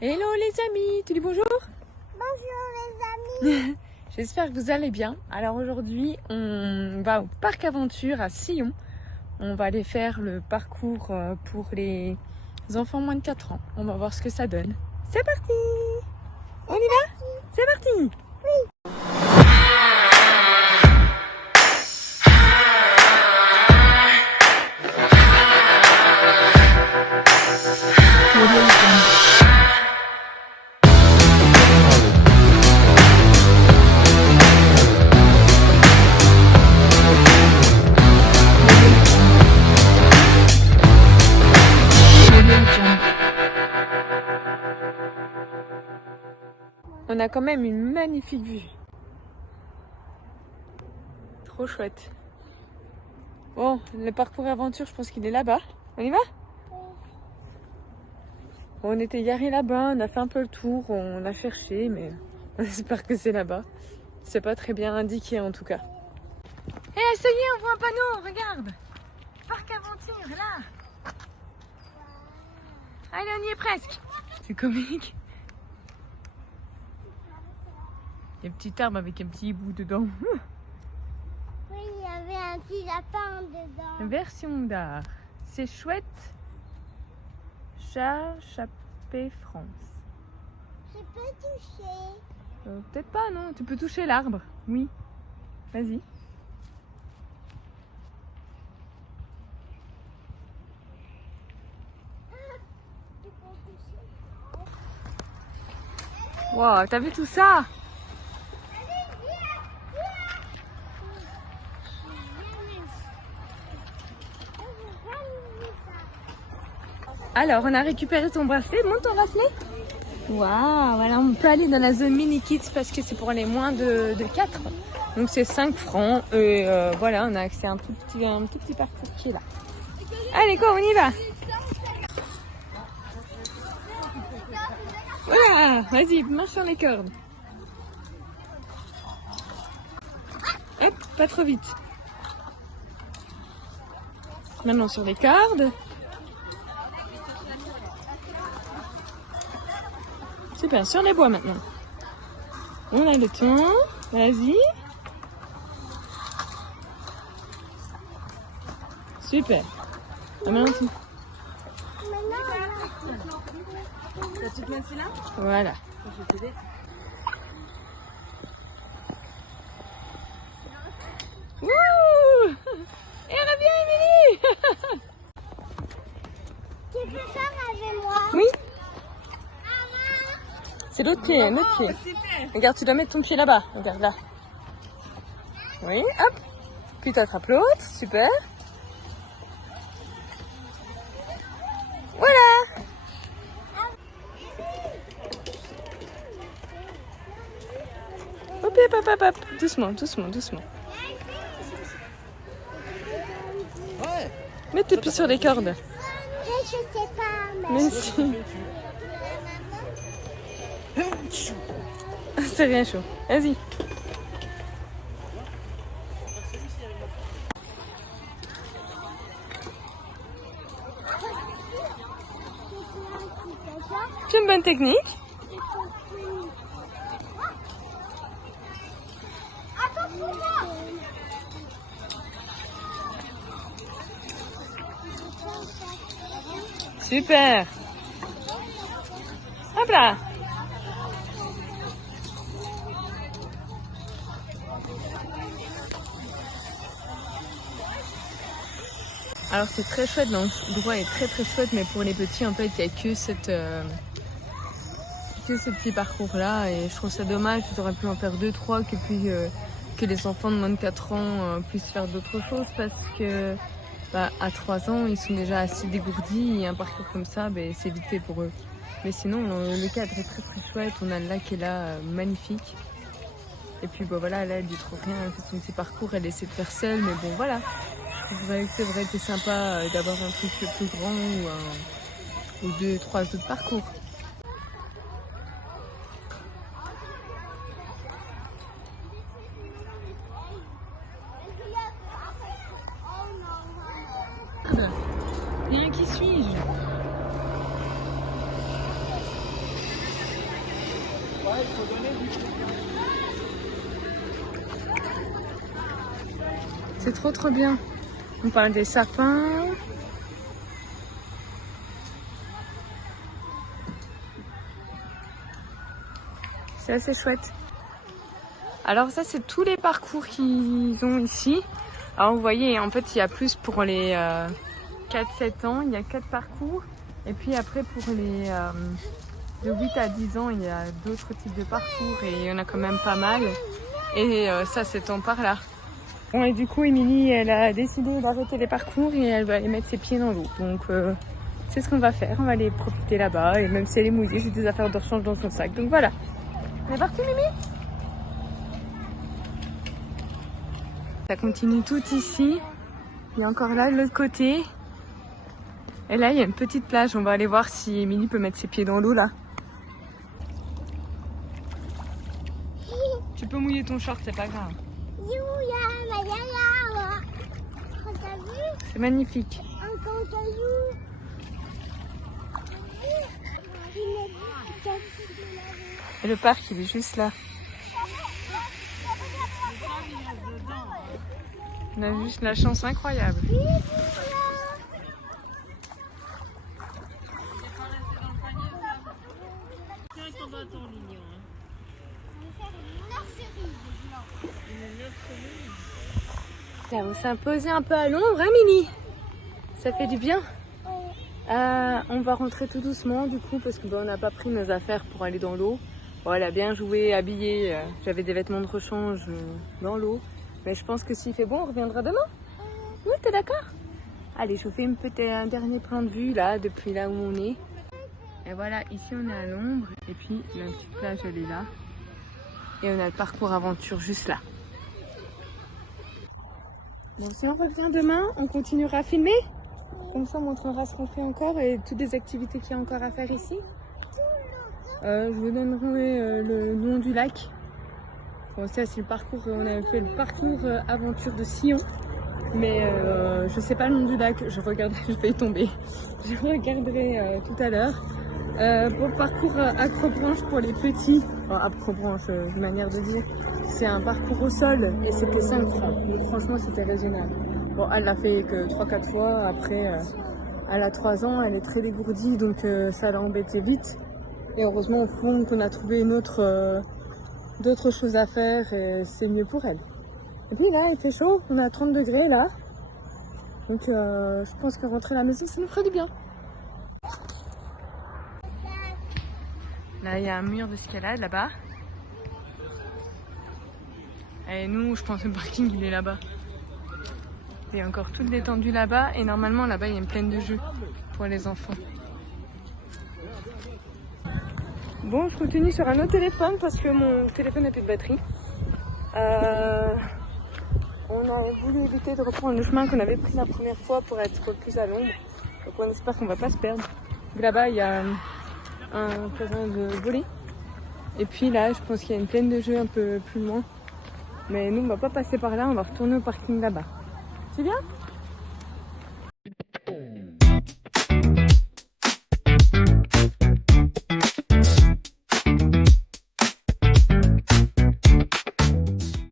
Hello les amis, tu dis bonjour? Bonjour les amis. J'espère que vous allez bien. Alors aujourd'hui on va au parc aventure à Sillon. On va aller faire le parcours pour les enfants moins de 4 ans. On va voir ce que ça donne. C'est parti! On y va? C'est parti! On a quand même une magnifique vue. Trop chouette. Bon, le parcours aventure, je pense qu'il est là-bas. On y va? On était garés là-bas, on a fait un peu le tour, on a cherché, mais on espère que c'est là-bas. C'est pas très bien indiqué en tout cas. Eh, ça y est, on voit un panneau, regarde! Parc aventure, là! Allez, on y est presque! C'est comique! Il y a un petit arbre avec un petit hibou dedans. Oui, il y avait un petit lapin dedans. Version d'art. C'est chouette. Chat Chapé France. Je peux toucher. Peut-être pas, non. Tu peux toucher l'arbre. Oui. Vas-y. Tu peux toucher. Wow, t'as vu tout ça? Alors, on a récupéré ton bracelet. Monte ton bracelet. Waouh, voilà, on peut aller dans la zone mini kids parce que c'est pour les moins de 4. Donc c'est 5 francs. Et voilà, on a accès à un tout petit parcours qui est là. Allez, quoi, on y va. Voilà, vas-y, marche sur les cordes. Hop, pas trop vite. Maintenant sur les cordes. Super, sur les bois maintenant. On a le temps. Vas-y. Super. Ah, maintenant, tu... Voilà. Wouh! Et reviens, Émilie! Tu peux faire avec moi? Oui. C'est l'autre pied, l'autre pied. Regarde, tu dois mettre ton pied là-bas. Regarde là. Oui, hop. Puis tu attrapes l'autre. Super. Voilà. Hop, hop, hop, hop. Doucement, doucement, doucement. Mets tes pieds sur les cordes. Je sais pas. Mais si. C'est rien chaud. Vas-y. C'est une bonne technique. Super. Hop là. Alors c'est très chouette, l'endroit est très chouette, mais pour les petits en fait il n'y a que ce petit parcours là et je trouve ça dommage. Ils auraient pu en faire 2-3 que les enfants de moins de 4 ans puissent faire d'autres choses parce que à 3 ans ils sont déjà assez dégourdis et un parcours comme ça c'est vite fait pour eux. Mais sinon le cadre est très chouette, on a le lac qui est là magnifique. Et puis voilà, là elle dit trop rien, elle fait son petit parcours, elle essaie de faire seule, mais bon voilà. Ça aurait été sympa d'avoir un truc plus grand ou 2-3 autres parcours. Bien, qui suis-je? C'est trop bien. On parle des sapins. C'est assez chouette. Alors ça, c'est tous les parcours qu'ils ont ici. Alors vous voyez, en fait, il y a plus pour les 4-7 ans, il y a 4 parcours. Et puis après, pour les de 8 à 10 ans, il y a d'autres types de parcours et il y en a quand même pas mal. Et ça s'étend par là. Bon, et du coup, Émilie, elle a décidé d'arrêter les parcours et elle va aller mettre ses pieds dans l'eau. Donc c'est ce qu'on va faire, on va aller profiter là-bas. Et même si elle est mouillée, j'ai des affaires de rechange dans son sac. Donc voilà. On est parti, Mimi? Ça continue tout ici. Il y a encore là de l'autre côté. Et là, il y a une petite plage. On va aller voir si Émilie peut mettre ses pieds dans l'eau là. Tu peux mouiller ton short, c'est pas grave. C'est magnifique. Et le parc, il est juste là. On a juste la chance incroyable. Là, on s'est imposé un peu à l'ombre, hein, Mimi? Ça fait du bien. On va rentrer tout doucement du coup parce qu'on n'a pas pris nos affaires pour aller dans l'eau. Bon, elle a bien joué, habillée. J'avais des vêtements de rechange dans l'eau. Mais je pense que s'il fait bon, on reviendra demain. Oui, t'es d'accord? Allez, je vous fais un dernier point de vue là, depuis là où on est. Et voilà, ici on est à l'ombre. Et puis la petite plage, elle est là. Et on a le parcours aventure juste là. Bon, si on revient demain, on continuera à filmer. Comme ça, on montrera ce qu'on fait encore et toutes les activités qu'il y a encore à faire ici. Je vous donnerai le nom du lac. Bon, ça, c'est le parcours. On avait fait le parcours aventure de Sion. Mais je sais pas le nom du lac. Je regarderai, je vais y tomber. Je regarderai tout à l'heure. Pour le parcours acrobranche pour les petits, enfin, acrobranche, une manière de dire, c'est un parcours au sol et c'était 5 francs. Donc franchement, c'était raisonnable. Bon, elle l'a fait que 3-4 fois. Après, elle a 3 ans, elle est très dégourdie, donc ça l'a embêtée vite. Et heureusement, au fond, qu'on a trouvé d'autres choses à faire et c'est mieux pour elle. Et puis là, il fait chaud, on a 30 degrés là. Donc je pense que rentrer à la maison, ça nous ferait du bien. Là, il y a un mur d'escalade là-bas. Et nous, je pense que le parking, il est là-bas. Il y a encore toute l'étendue là-bas. Et normalement, là-bas, il y a une plaine de jeux pour les enfants. Bon, je continue sur un autre téléphone parce que mon téléphone n'a plus de batterie. On a voulu éviter de reprendre le chemin qu'on avait pris la première fois pour être plus à l'ombre. Donc on espère qu'on va pas se perdre. Là-bas, il y a un terrain de volley. Et puis là, je pense qu'il y a une plaine de jeux un peu plus loin. Mais nous, on va pas passer par là, on va retourner au parking là-bas. Tu viens ?